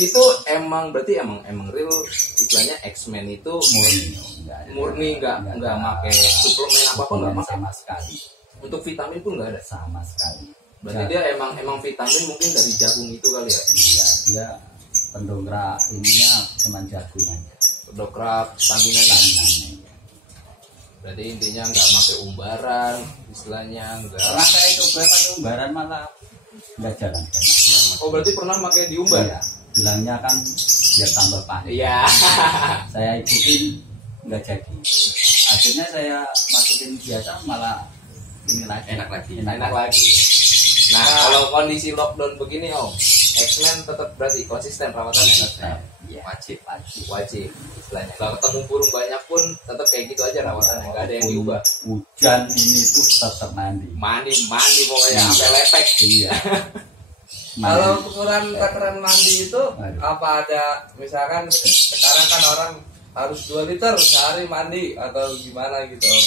Itu emang berarti emang real istilahnya X-Men itu murni nggak pakai suplemen apapun, nggak pakai sama sekali. Untuk vitamin pun nggak ada sama sekali. Berarti dia emang vitamin mungkin dari jagung itu kali ya? Iya, dia pendongkrak ininya cuma jagung aja. Pendongkrak stamina. Berarti intinya nggak pakai umbaran, istilahnya nggak. Pernah saya coba pakai umbaran malah nggak jalan. Oh berarti pernah pakai diumbar? Iya. Bilangnya kan biar tambah panik. Iya. Saya ikutin nggak jadi. Akhirnya saya masukin biasa malah ini lagi. Enak lagi. Nah kalau kondisi lockdown begini Om, X-Men tetap berarti konsisten perawatannya. Ya, wajib istilahnya. Kalau ketemu burung banyak pun tetap kayak gitu aja rawatannya, nggak ada yang diubah. Hujan ini tuh tetap mandi pokoknya sampai lepek. Iya. Kalau ukuran takaran mandi itu apa ada, misalkan sekarang kan orang harus 2 liter sehari mandi atau gimana gitu Om?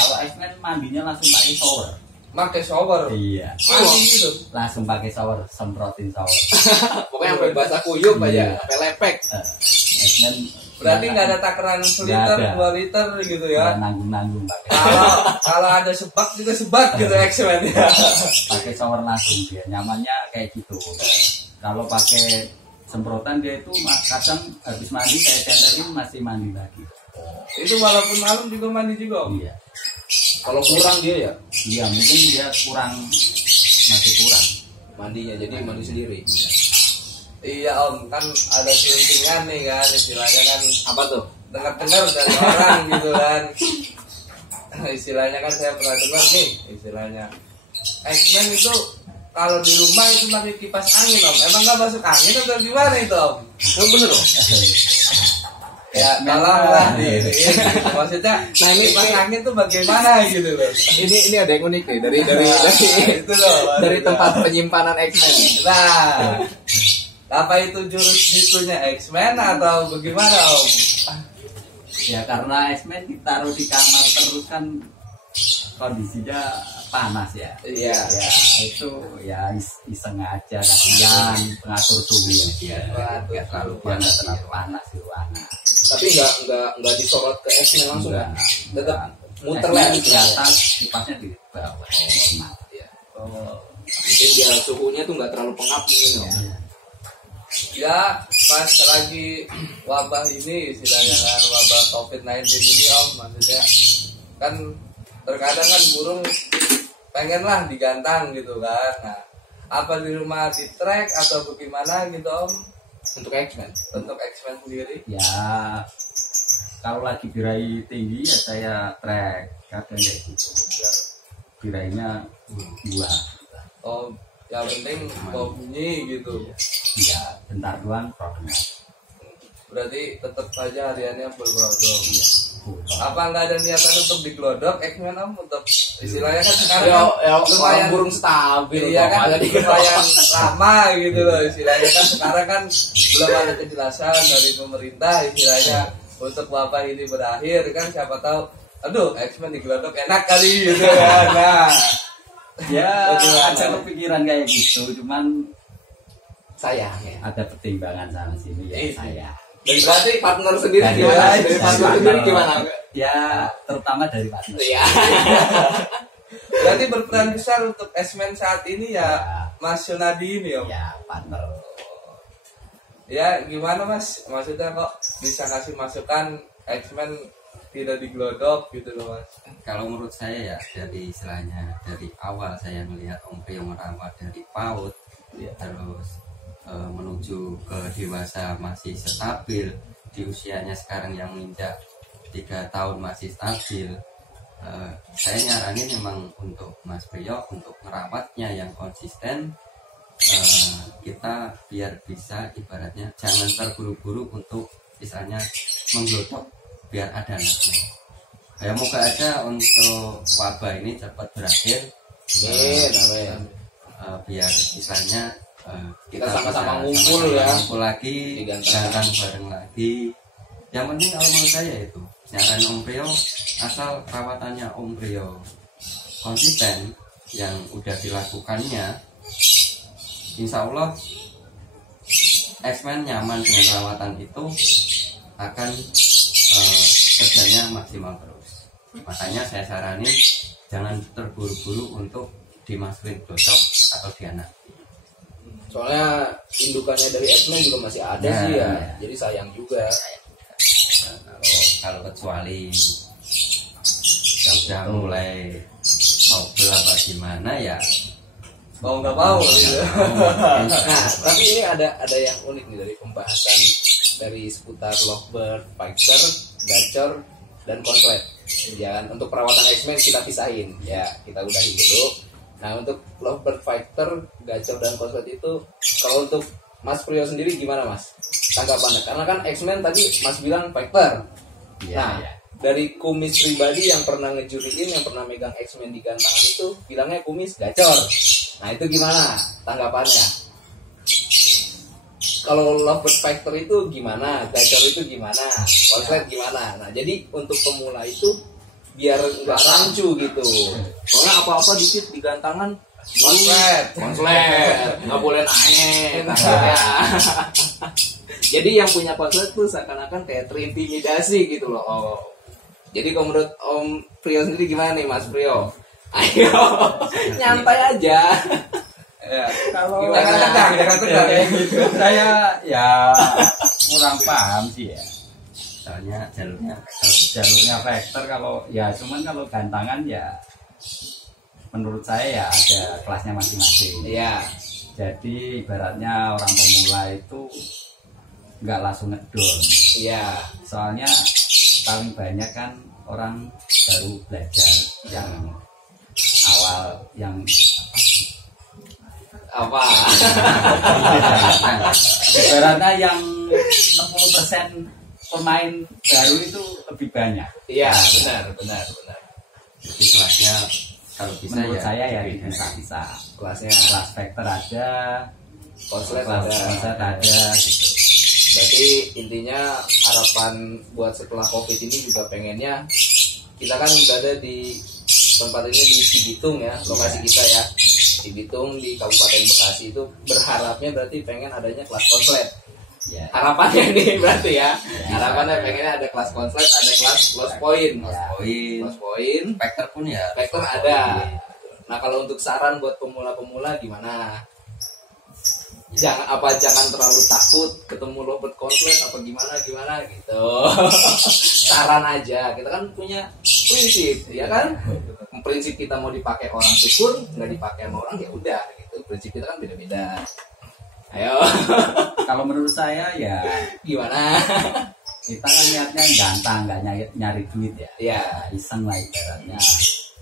Kalau X-Men mandinya langsung pakai shower. Pakai shower? Iya. Mandi gitu? Langsung pakai shower, semprotin shower. Pokoknya sampai basah kuyup aja, sampai lepek. X-Men berarti nggak ada takaran 1 liter, 2 liter gitu ya? Nanggung pakai. Kalau ada sebak juga sebak gitu X-Men ya. Pakai shower langsung dia, nyamannya kayak gitu. Kalau pakai semprotan dia itu kadang habis mandi saya centelin masih mandi lagi. Itu walaupun malam juga mandi juga Om? Iya. Kalau kurang dia ya? Iya, mungkin dia masih kurang mandinya, jadi mandi sendiri. Iya Om, kan ada keuntungan nih kan, istilahnya kan Apa tuh? dengar-dengar dari orang gitu kan. Istilahnya kan saya pernah dengar nih, istilahnya X-Men itu kalau di rumah itu pakai kipas angin Om. Emang nggak masuk angin atau gimana itu Om? Oh bener Om? Ya tolonglah maksudnya kipas angin tuh bagaimana gitu loh. Ini ada yang unik nih dari itu loh, dari tempat penyimpanan X-Men. Nah, apa itu jurus jitunya X-Men atau bagaimana Om? ya, karena X-Men ditaruh di kamar terus kan kondisinya panas ya. Iya. Ya itu ya iseng aja, kasihan pengatur suhu ya. Nggak terlalu panas di ruangan. Tapi nggak disorot ke X-Men langsung kan? Tetap muter lah lah di atas, kipasnya di bawah normal. Ya. Mungkin biar suhunya tuh nggak terlalu pengap gitu. Ya pas lagi wabah ini, istilahnya kan wabah COVID-19 ini Om, maksudnya kan terkadang kan burung pengen lah digantang gitu kan. Nah, apa di rumah di track atau bagaimana gitu Om? Untuk X-Men? Untuk X-Men sendiri? Ya kalau lagi birahi tinggi ya saya track, kadang kayak gitu biar birainya dua. Oh, yang penting mau bunyi gitu. Ya bentar doang problemnya. Berarti tetap saja hariannya bergelodok. Ya, Apa nggak ada niatan untuk digelodok X-Men Om? Untuk istilahnya kan sekarang lumayan burung stabil. Iya kan lumayan lama gitu loh istilahnya kan. Sekarang kan belum ada kejelasan dari pemerintah istilahnya untuk wabah ini berakhir kan, siapa tahu aduh X-Men digelodok enak kali gitu kan. Nah ya ada kepikiran kayak gitu, cuman Sayang ya. ada pertimbangan sana sini ya saya. Berarti partner sendiri Dari gimana? partner. Dari partner sendiri gimana? Ya terutama dari partner. Iya. berarti berperan besar untuk X-Men saat ini ya Mas Yunadi ini Om. Ya partner. Ya gimana Mas, maksudnya kok bisa ngasih masukan X-Men tidak digelodok gitu loh Mas? Kalau menurut saya ya dari istilahnya dari awal saya melihat Om Prio merawat dari PAUD ya, terus menuju ke dewasa masih stabil, di usianya sekarang yang menginjak 3 tahun masih stabil. Saya nyaranin memang untuk Mas Prio untuk merawatnya yang konsisten. Kita biar bisa ibaratnya jangan terburu-buru untuk misalnya menggelodok biar ada anaknya. Ya moga aja untuk wabah ini cepat berakhir. Amin. Biar misalnya kita sama-sama ngumpul ya, ngumpul lagi, datang bareng lagi. Yang penting kalau menurut saya itu nyaran Om Prio, asal perawatannya Om Prio konsisten yang udah dilakukannya, insya Allah X-Men nyaman dengan rawatan itu akan kerjanya maksimal terus. Makanya saya saranin jangan terburu-buru untuk dimasukin gosok atau dianakti. Soalnya indukannya dari X-Men juga masih ada Ya, sih ya. ya. Jadi sayang juga. Nah, kalau kecuali sudah mulai trouble apa gimana ya mau nggak mau gitu. Nah, tapi ini ada yang unik nih dari pembahasan dari seputar Lovebird, Fighter, Gacor, dan Konslet. Ya kan, untuk perawatan X-Men kita pisahin. Ya, kita udahi dulu. Nah, untuk Lovebird, Fighter, Gacor, dan Konslet itu, kalau untuk Mas Priyo sendiri gimana Mas? Tanggapannya? Karena kan X-Men tadi Mas bilang Fighter. Nah, dari kumis pribadi yang pernah ngejuriin, yang pernah megang X-Men di gantangan itu bilangnya kumis Gacor. Nah, itu gimana tanggapannya? Kalau Lovebird Fighter itu gimana? Gacor itu gimana? Konslet gimana? Nah, jadi untuk pemula itu biar nggak rancu gitu. Soalnya apa-apa dikit di gantangan konslet, nggak boleh naik. Jadi yang punya konslet tuh seakan-akan kayak terintimidasi gitu loh. Oh. Jadi kalau menurut Om Priyo sendiri gimana nih Mas Priyo? Ayo, nyantai aja. Ya, kalau Jangan tegang. gitu, saya ya kurang paham sih ya. soalnya Jalurnya vektor kalau ya cuman kalau gantangan ya menurut saya ya ada kelasnya masing-masing. Iya. Jadi ibaratnya orang pemula itu nggak langsung ngedon. Iya. Soalnya paling banyak kan orang baru belajar yang awal yang Apa? ibaratnya yang 60% pemain baru itu lebih banyak. Iya, benar. jadi kelasnya kalau bisa Menurut ya saya ya dibeda. bisa. Kelasnya Kelas vektor ada, konslet kelas ada. konslet ada gitu. Berarti intinya harapan buat setelah COVID ini juga pengennya kita kan berada di tempat ini di Cibitung ya, lokasi kita ya. Cibitung di Kabupaten Bekasi itu berharapnya berarti pengen adanya kelas konslet. Ya. Harapannya nih berarti ya. Harapannya pengennya ada kelas konslet, ada kelas close point. Poin Close point, vektor pun ya vektor ada. Nah, kalau untuk saran buat pemula-pemula gimana? Jangan terlalu takut ketemu Lovebird konslet apa gimana gitu. Saran aja. Kita kan punya prinsip, ya kan? Prinsip kita mau dipakai orang syukur, nggak dipakai sama orang ya udah gitu. Prinsip kita kan beda-beda. Ayo. Kalau menurut saya ya Gimana? kita kan niatnya gantang, nggak nyari duit ya. Ya, Iseng lah ibaratnya.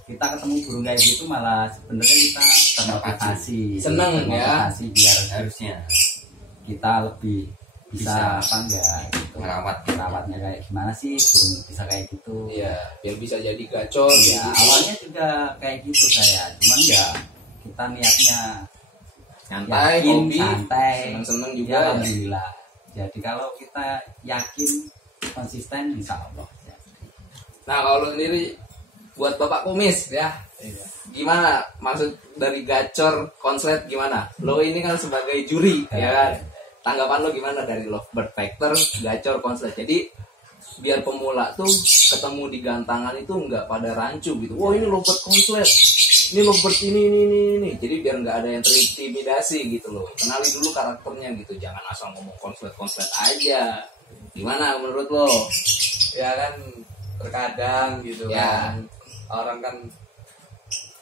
Kita ketemu burung kayak gitu malah sebenarnya kita termotivasi. Seneng ya. Termotivasi biar harusnya kita lebih bisa apa enggak gitu. Merawatnya kayak gimana sih burung bisa kayak gitu. ya, biar bisa jadi gacor. Ya, gitu. awalnya juga kayak gitu saya. Cuman ya kita niatnya Nyantai, yakin, hobi, santai, seneng-seneng juga. ya, alhamdulillah. Jadi kalau kita yakin konsisten insya Allah. Nah, kalau lu sendiri buat Bapak Kumis ya, gimana maksud dari gacor konslet gimana? Lo ini kan sebagai juri ya kan. Tanggapan lo gimana dari Lovebird Fighter, gacor konslet? Jadi biar pemula tuh ketemu di gantangan itu nggak pada rancu gitu. Wah, ini Lovebird konslet. Ini Lovebird ini. Jadi biar nggak ada yang terintimidasi gitu loh. Kenali dulu karakternya gitu. Jangan asal ngomong konslet aja. Gimana menurut lo? Ya kan terkadang gitu Ya. kan orang kan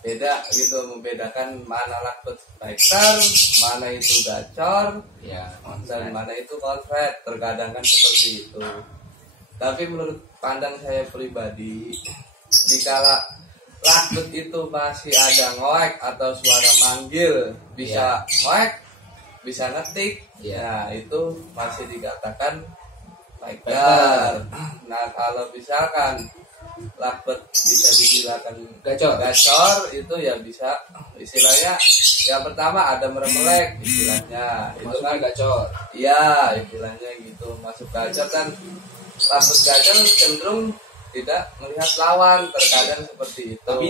beda gitu, membedakan mana Lovebird Fighter, mana itu gacor, Ya, dan mana itu konslet. Terkadang kan seperti itu. Tapi menurut pandang saya pribadi, dikala Lovebird itu masih ada ngoek atau suara manggil, bisa ngoek, bisa ngetik, ya itu masih dikatakan fighter. Nah, kalau misalkan Lovebird bisa dibilangkan gacor itu ya bisa istilahnya yang pertama ada meremelek istilahnya itu masuk kan gacor. iya istilahnya gitu. Masuk gacor kan Lovebird gacor cenderung tidak melihat lawan, terkadang seperti itu. Tapi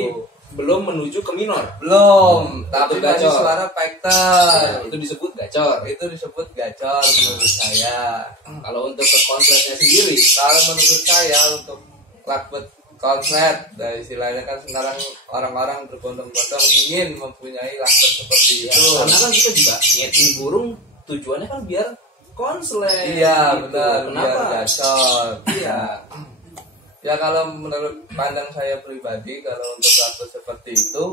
belum menuju ke minor. Belum, tapi Untuk masih gacor. suara factor. Itu disebut gacor. Itu disebut gacor menurut saya. Kalau untuk ke konsletnya sendiri, Kalau menurut saya untuk lakbet konslet, dan istilahnya kan sekarang orang-orang berbondong-bondong ingin mempunyai lakbet seperti itu. karena kan kita juga nyeting burung tujuannya kan biar konslet. Iya gitu. benar, biar Kenapa? gacor. Iya. Ya kalau menurut pandang saya pribadi, kalau untuk lakbet seperti itu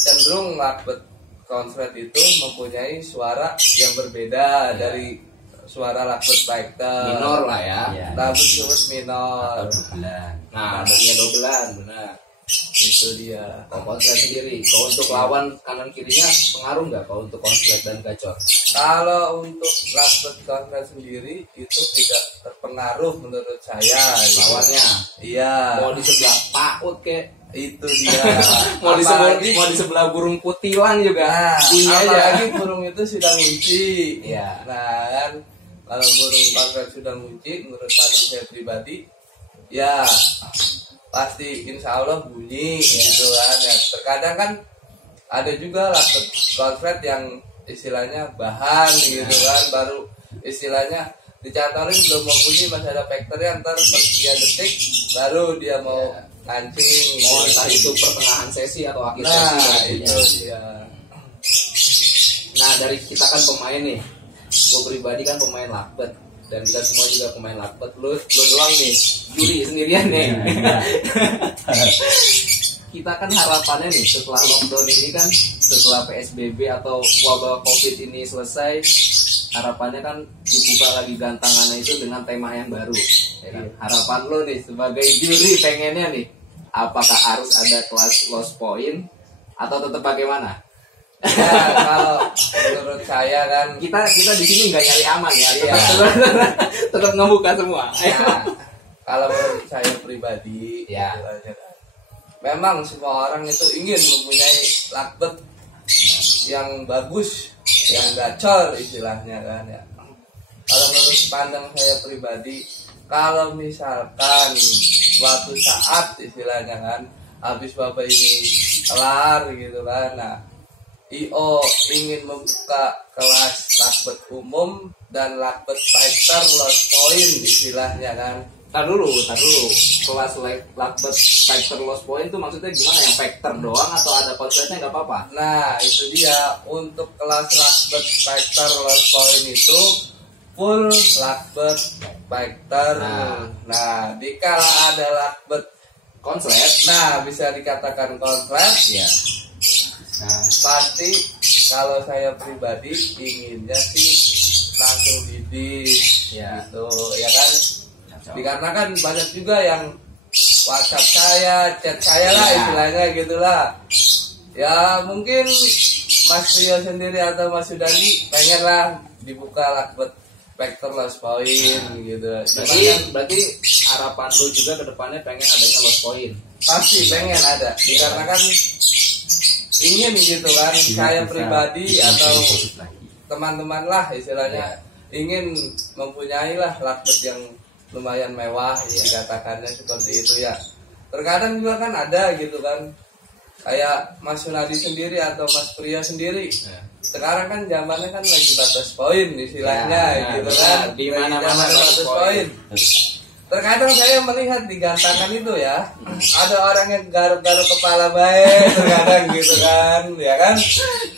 cenderung lakbet konslet itu mempunyai suara yang berbeda dari suara lakbet factor. Minor lah ya. Iya. Lakbet disebut atau minor. dobelan. Nah, adanya dobelan, benar. Itu dia. Kalau konslet sendiri, kalau untuk lawan kanan kirinya pengaruh nggak kalau untuk konslet dan gacor? Kalau untuk lakbet konslet sendiri itu tidak terpengaruh menurut saya. Lawannya Iya. mau di sebelah paut kek, Itu dia. mau di sebelah Apalagi- mau di sebelah burung kutilang juga. Nah, bunyi aja. apalagi burung itu sudah ngunci. Iya. Nah, kan kalau burung konslet sudah ngunci, menurut pandang saya pribadi, ya pasti insya Allah bunyi gitu kan. Ya, terkadang kan ada juga lakbet konslet yang istilahnya bahan gitu kan, baru istilahnya dicantolin belum mau bunyi masih ada factornya, ntar sekian detik baru dia mau kancing. Mau entah itu pertengahan sesi atau akhir Nah, sesi. itu dia. Nah, dari kita kan pemain nih, gue pribadi kan pemain lakbet dan kita semua juga pemain lakbet. Lu doang nih, juri sendirian nih. Kita kan harapannya nih setelah lockdown ini kan, setelah PSBB atau wabah COVID ini selesai, harapannya kan dibuka lagi gantangannya itu dengan tema yang baru. Ya kan? Harapan lo nih sebagai juri pengennya nih, apakah harus ada kelas lost point atau tetap bagaimana? Ya, kalau menurut saya kan Kita di sini nggak nyari aman ya, Iya. tetap ngebuka semua. ya, kalau menurut saya pribadi Ya. istilahnya kan, memang semua orang itu ingin mempunyai lakbet yang bagus, yang gacor istilahnya kan ya. Kalau menurut pandang saya pribadi, kalau misalkan suatu saat istilahnya kan habis bapak ini kelar gitu kan, nah IO ingin membuka kelas lakbet umum dan lakbet fighter lost point istilahnya kan. Tar dulu. Kelas lakbet factor lost point itu maksudnya gimana? Yang factor doang atau ada konsepnya nggak apa-apa? Nah itu dia, untuk kelas lakbet fighter lost point itu full lakbet fighter. Nah dikala ada lakbet Konslet. nah bisa dikatakan konslet, Ya. Nah, pasti kalau saya pribadi inginnya sih langsung didik Ya. gitu ya kan. Cocok. Dikarenakan banyak juga yang WhatsApp saya, chat saya lah Ya. istilahnya gitulah. Ya mungkin Mas Rio sendiri atau Mas Sudani pengen lah dibuka lakbet factor lost point gitu. Cuman kan Berarti harapan lu juga ke depannya pengen adanya lost point. pasti pengen ada. Dikarenakan ingin gitu kan. Saya pribadi atau fokus lagi. teman-teman lah istilahnya ingin mempunyai lah lakbet yang lumayan mewah dikatakannya seperti itu ya. Terkadang juga kan ada gitu kan, kayak Mas Sunadi sendiri atau Mas Priya sendiri. Sekarang kan zamannya kan lagi batas poin istilahnya Ya, gitu benar. kan. Di Lagi mana-mana zaman batas poin. Terkadang saya melihat di gantangan itu ya, ada orang yang garuk-garuk kepala baik terkadang gitu kan, ya kan.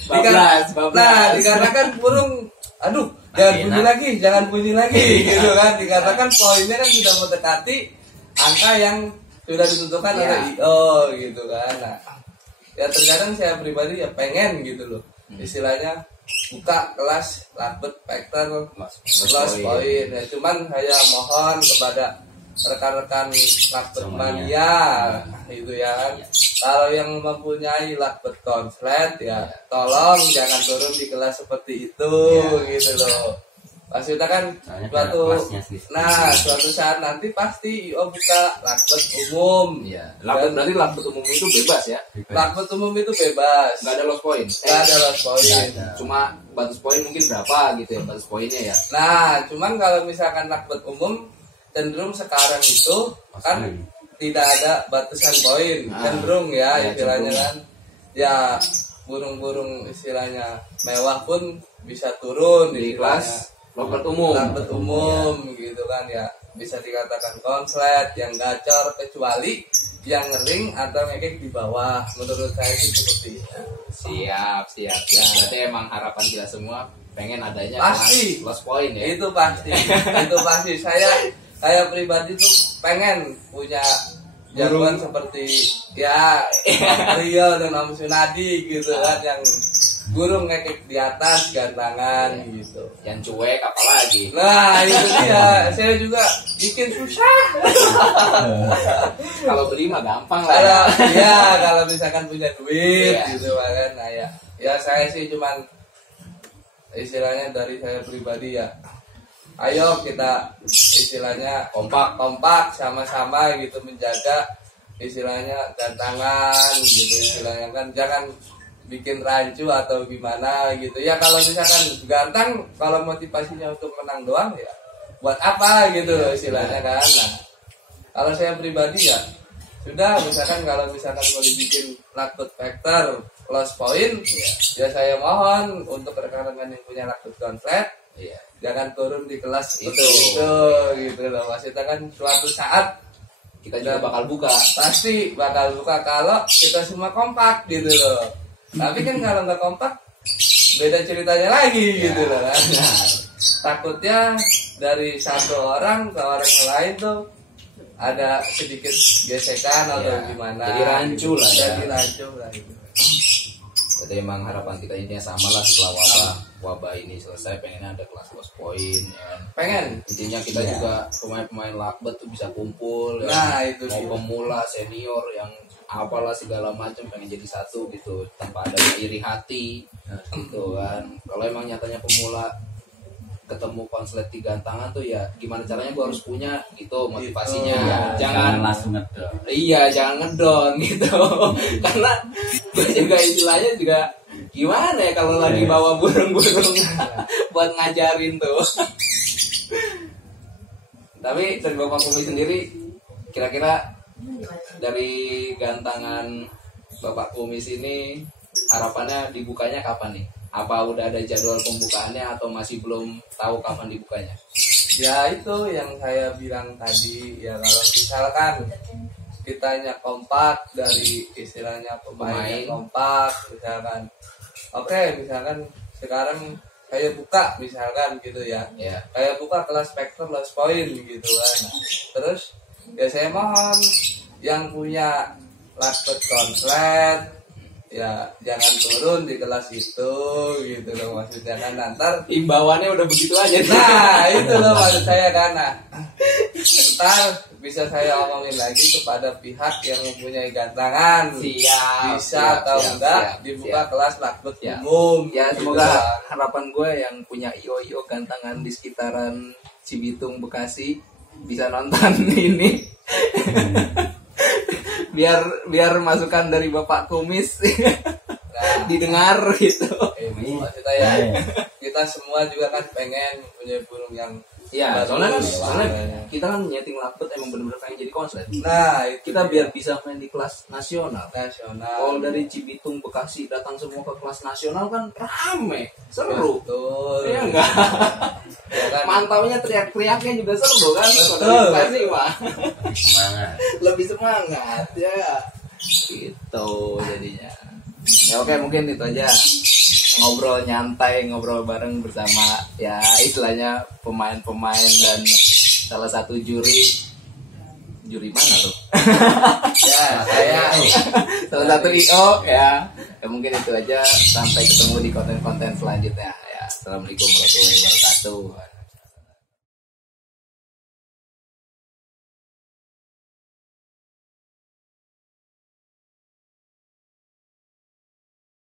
Bablas. Nah, dikatakan burung, aduh, jangan bunyi lagi, gitu kan. Dikatakan poinnya kan sudah mendekati angka yang sudah ditentukan oleh IO, gitu kan. Nah, ya terkadang saya pribadi ya pengen gitu loh, istilahnya buka kelas lakbet factor lost point. Ya, cuman saya mohon kepada rekan-rekan lakbet mania itu ya kan, kalau yang mempunyai lakbet konslet ya tolong jangan turun di kelas seperti itu gitu loh. Maksudnya kan suatu saat nanti pasti IO buka lakbet umum. Iya. Berarti lakbet umum itu bebas ya? Lakbet umum itu bebas, Nggak ada lost point. nggak ada lost point. Cuma batas poin mungkin berapa gitu ya, batas poinnya ya. Nah, cuman kalau misalkan lakbet umum cenderung sekarang itu kan tidak ada batasan poin, cenderung ya istilahnya kan. Ya burung-burung istilahnya mewah pun bisa turun di istilahnya. kelas lovebird umum. Lovebird umum gitu kan ya. Bisa dikatakan konslet yang gacor, kecuali yang ring atau ngekek di bawah. Menurut saya sih seperti itu. Siap. Berarti emang harapan kita semua pengen adanya Pasti. kelas lost point ya. Itu pasti. Itu pasti. Saya pribadi tuh pengen punya jagoan seperti ya Rio dan Om Sunadi gitu kan, yang burung ngekek di atas gantangan gitu. Yang cuek apalagi. Nah itu dia, saya juga bikin susah. Kalau beli mah gampang lah. Kalau Ya. kalau misalkan punya duit Iya. gitu kan, nah ya saya sih cuman istilahnya dari saya pribadi ya. Ayo kita istilahnya kompak sama-sama gitu menjaga istilahnya gantangan gitu istilahnya kan, jangan bikin rancu atau gimana gitu ya. Kalau misalkan gantang, kalau motivasinya untuk menang doang ya buat apa gitu istilahnya kan. Nah kalau saya pribadi ya sudah, misalkan kalau misalkan mau dibikin lakbet factor lost point ya saya mohon untuk rekan-rekan yang punya lakbet konslet jangan turun di kelas itu gitu loh. Maksudnya kan suatu saat Kita juga bakal buka. pasti bakal buka kalau kita semua kompak gitu loh. Tapi kan kalau nggak kompak beda ceritanya lagi gitu loh kan. Takutnya dari satu orang ke orang yang lain tuh ada sedikit gesekan atau gimana. Jadi rancu lah ya. Jadi rancu lah gitu. Jadi emang harapan kita intinya sama lah, setelah wabah ini selesai pengennya ada kelas lost point ya kan. Pengen. Intinya kita juga pemain-pemain lakbet tuh bisa kumpul ya. Nah, itu mau dia. pemula, senior, yang apalah segala macam pengen jadi satu gitu tanpa ada iri hati gitu kan. Kalau emang nyatanya pemula ketemu konslet di gantangan tuh ya gimana caranya gue harus punya gitu motivasinya. Jangan langsung ngedon. Iya, jangan ngedon gitu. Karena gue juga istilahnya juga gimana ya kalau lagi bawa burung-burung buat ngajarin tuh. Tapi dari Bapak Kumis sendiri, kira-kira dari gantangan Bapak Kumis ini harapannya dibukanya kapan nih? Apa udah ada jadwal pembukaannya atau masih belum tahu kapan dibukanya? Ya itu yang saya bilang tadi ya, kalau misalkan kitanya kompak dari istilahnya pemain kompak misalkan, oke, misalkan sekarang saya buka misalkan gitu ya, saya buka kelas factor lost point gitu kan. Terus ya saya mohon yang punya lakbet konslet ya jangan turun di kelas itu gitu loh, maksudnya kan ntar Imbauannya udah begitu aja. nah itu loh maksud saya kan. Nah ntar bisa saya omongin lagi kepada pihak yang mempunyai gantangan, bisa atau enggak dibuka kelas lakbet umum Ya gitu semoga lah. harapan gue yang punya IO gantangan di sekitaran Cibitung, Bekasi bisa nonton ini. biar masukan dari Bapak Kumis didengar gitu. Ini maksudnya ya kita semua juga kan pengen punya burung yang Ya, bagus. soalnya kita kan nyeting lakbet emang bener-bener pengen jadi konslet. Nah itu Kita dia. biar bisa main di kelas nasional. nasional. Kalau dari Cibitung, Bekasi datang semua ke kelas nasional kan rame, seru. Betul. Iya enggak? Ya kan? Mantaunya teriak-teriaknya juga seru kan? Kalau dari Betul. Bekasi mah Semangat. lebih semangat ya. Gitu jadinya. Ya oke, mungkin itu aja, ngobrol nyantai, ngobrol bareng bersama ya istilahnya pemain-pemain dan salah satu juri mana tuh? Ya saya Salah satu IO ya. Ya mungkin itu aja, sampai ketemu di konten-konten selanjutnya ya. Assalamualaikum warahmatullahi wabarakatuh.